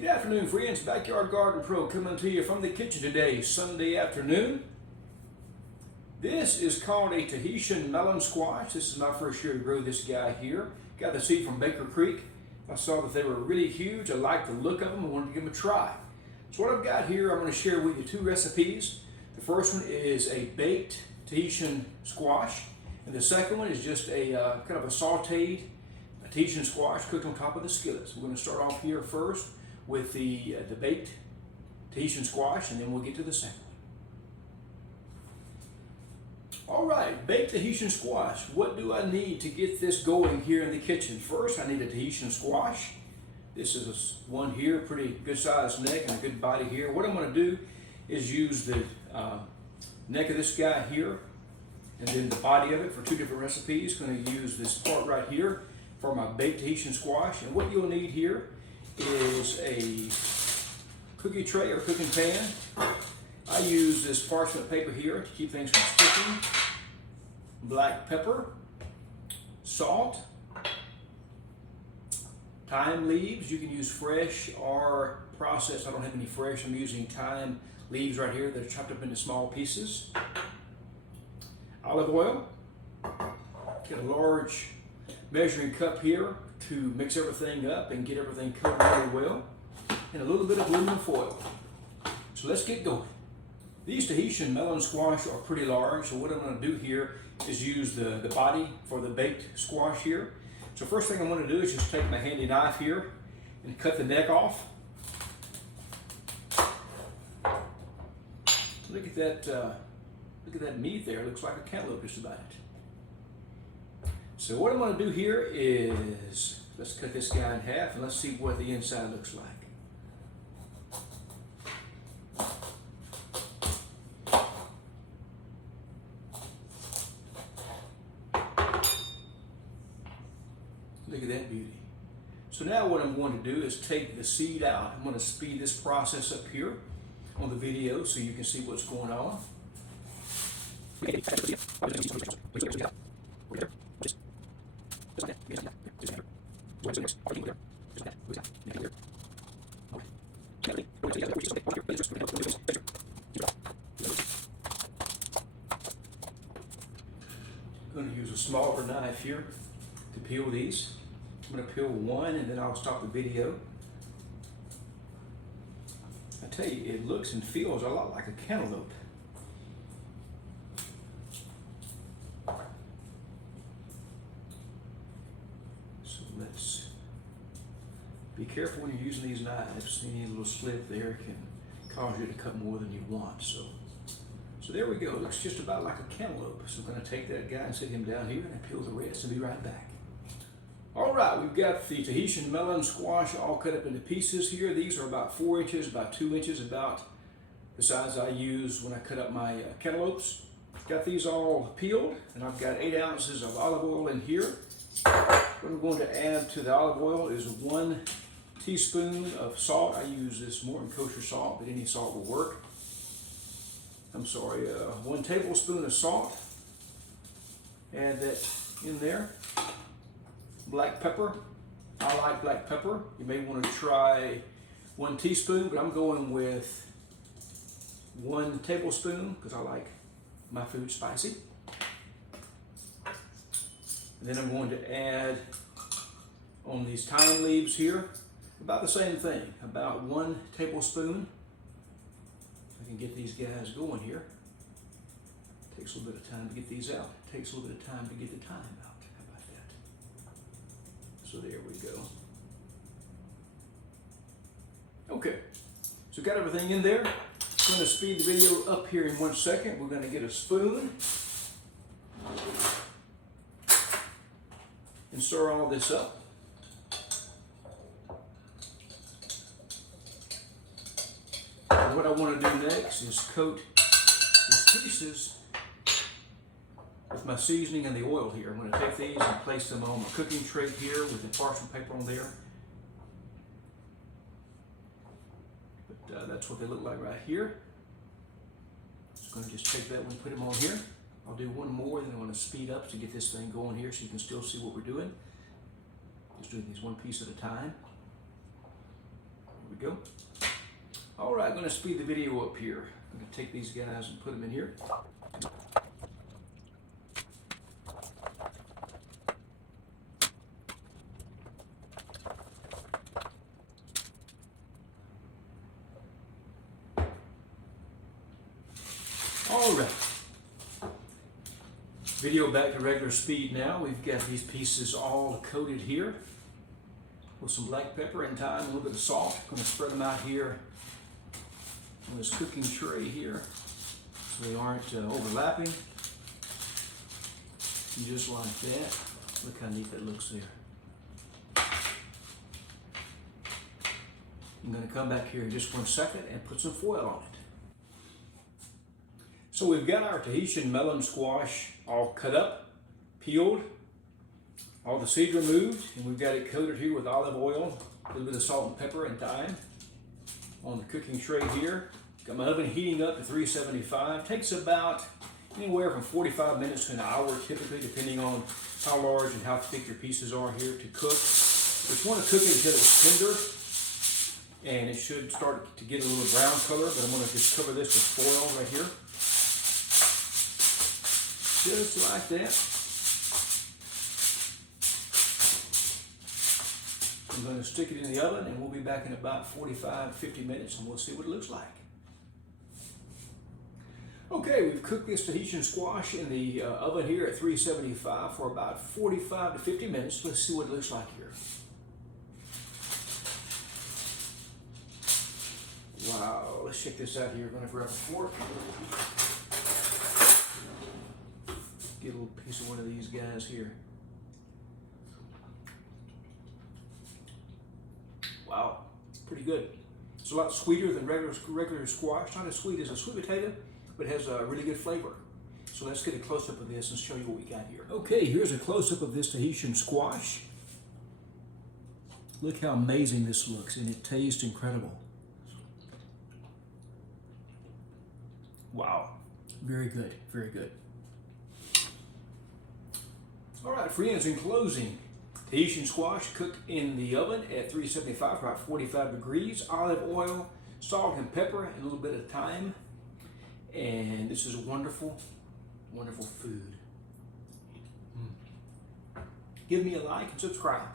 Good afternoon, friends. Backyard Garden Pro coming to you from the kitchen today, Sunday afternoon. This is called a Tahitian melon squash. This is my first year to grow this guy here. Got the seed from Baker Creek. I saw that they were really huge. I liked the look of them. I wanted to give them a try. So what I've got here, I'm going to share with you two recipes. The first one is a baked Tahitian squash, and the second one is just a kind of a sauteed Tahitian squash cooked on top of the skillet. So we're going to start off here first with the baked Tahitian squash, and then we'll get to the second one. All right, baked Tahitian squash. What do I need to get this going here in the kitchen? First, I need a Tahitian squash. This is one here, pretty good sized neck and a good body here. What I'm going to do is use the neck of this guy here and then the body of it for two different recipes. I'm going to use this part right here for my baked Tahitian squash. And what you'll need here is a cookie tray or cooking pan. I use this parchment paper here to keep things from sticking. Black pepper, salt, thyme leaves. You can use fresh or processed. I don't have any fresh. I'm using thyme leaves right here that are chopped up into small pieces. Olive oil. Get a large measuring cup here to mix everything up and get everything covered really well. And a little bit of aluminum foil. So let's get going. These Tahitian melon squash are pretty large, so what I'm going to do here is use the body for the baked squash here. So first thing I'm going to do is just take my handy knife here and cut the neck off. Look at that meat there. It looks like a cantaloupe just about it. So what I'm going to do here is, let's cut this guy in half and let's see what the inside looks like. Look at that beauty. So now what I'm going to do is take the seed out. I'm going to speed this process up here on the video so you can see what's going on. I'm going to use a smaller knife here to peel these. I'm going to peel one and then I'll stop the video. I tell you, it looks and feels a lot like a cantaloupe. So let's be careful when you're using these knives. Any little slit there can cause you to cut more than you want. So there we go. It looks just about like a cantaloupe. So I'm going to take that guy and sit him down here and peel the rest and be right back. All right, we've got the Tahitian melon squash all cut up into pieces here. These are about 4 inches, about 2 inches, about the size I use when I cut up my cantaloupes. Got these all peeled, and I've got 8 ounces of olive oil in here. What I'm going to add to the olive oil is 1 teaspoon of salt. I use this Morton kosher salt, but any salt will work. 1 tablespoon of salt. Add that in there. Black pepper. I like black pepper. You may want to try 1 teaspoon, but I'm going with 1 tablespoon because I like my food spicy. And then I'm going to add on these thyme leaves here about the same thing, about 1 tablespoon. I can get these guys going here. Takes a little bit of time to get these out. Takes a little bit of time to get the thyme out. How about that? So there we go. Okay, so got everything in there. I'm going to speed the video up here in 1 second. We're going to get a spoon and stir all this up. And what I want to do next is coat these pieces with my seasoning and the oil here. I'm going to take these and place them on my cooking tray here with the parchment paper on there. But that's what they look like right here. I'm going to just take that one and put them on here. I'll do one more, then I'm going to speed up to get this thing going here so you can still see what we're doing. Just doing these one piece at a time. we go. All right, I'm going to speed the video up here. I'm going to take these guys and put them in here. All right. Video back to regular speed now. We've got these pieces all coated here with some black pepper and thyme, a little bit of salt. I'm going to spread them out here on this cooking tray here so they aren't overlapping. And just like that. Look how neat that looks there. I'm going to come back here in just 1 second and put some foil on it. So we've got our Tahitian melon squash all cut up, peeled, all the seeds removed, and we've got it coated here with olive oil, a little bit of salt and pepper and thyme on the cooking tray here. Got my oven heating up to 375. Takes about anywhere from 45 minutes to an hour typically, depending on how large and how thick your pieces are here to cook. But you want to cook it until it's tender, and it should start to get a little brown color, but I'm going to just cover this with foil right here. Just like that. I'm going to stick it in the oven and we'll be back in about 45-50 minutes and we'll see what it looks like. Okay, we've cooked this Tahitian squash in the oven here at 375 for about 45 to 50 minutes. Let's see what it looks like here. Wow, let's check this out here. I'm going to grab a fork. Get a little piece of one of these guys here. Wow, pretty good. It's a lot sweeter than regular squash. Not as sweet as a sweet potato, but it has a really good flavor. So let's get a close-up of this and show you what we got here. Okay, here's a close-up of this Tahitian squash. Look how amazing this looks, and it tastes incredible. Wow, very good, very good. All right, friends, in closing, Tahitian squash cooked in the oven at 375 for about 45 degrees, olive oil, salt and pepper, and a little bit of thyme. And this is wonderful, wonderful food. Give me a like and subscribe.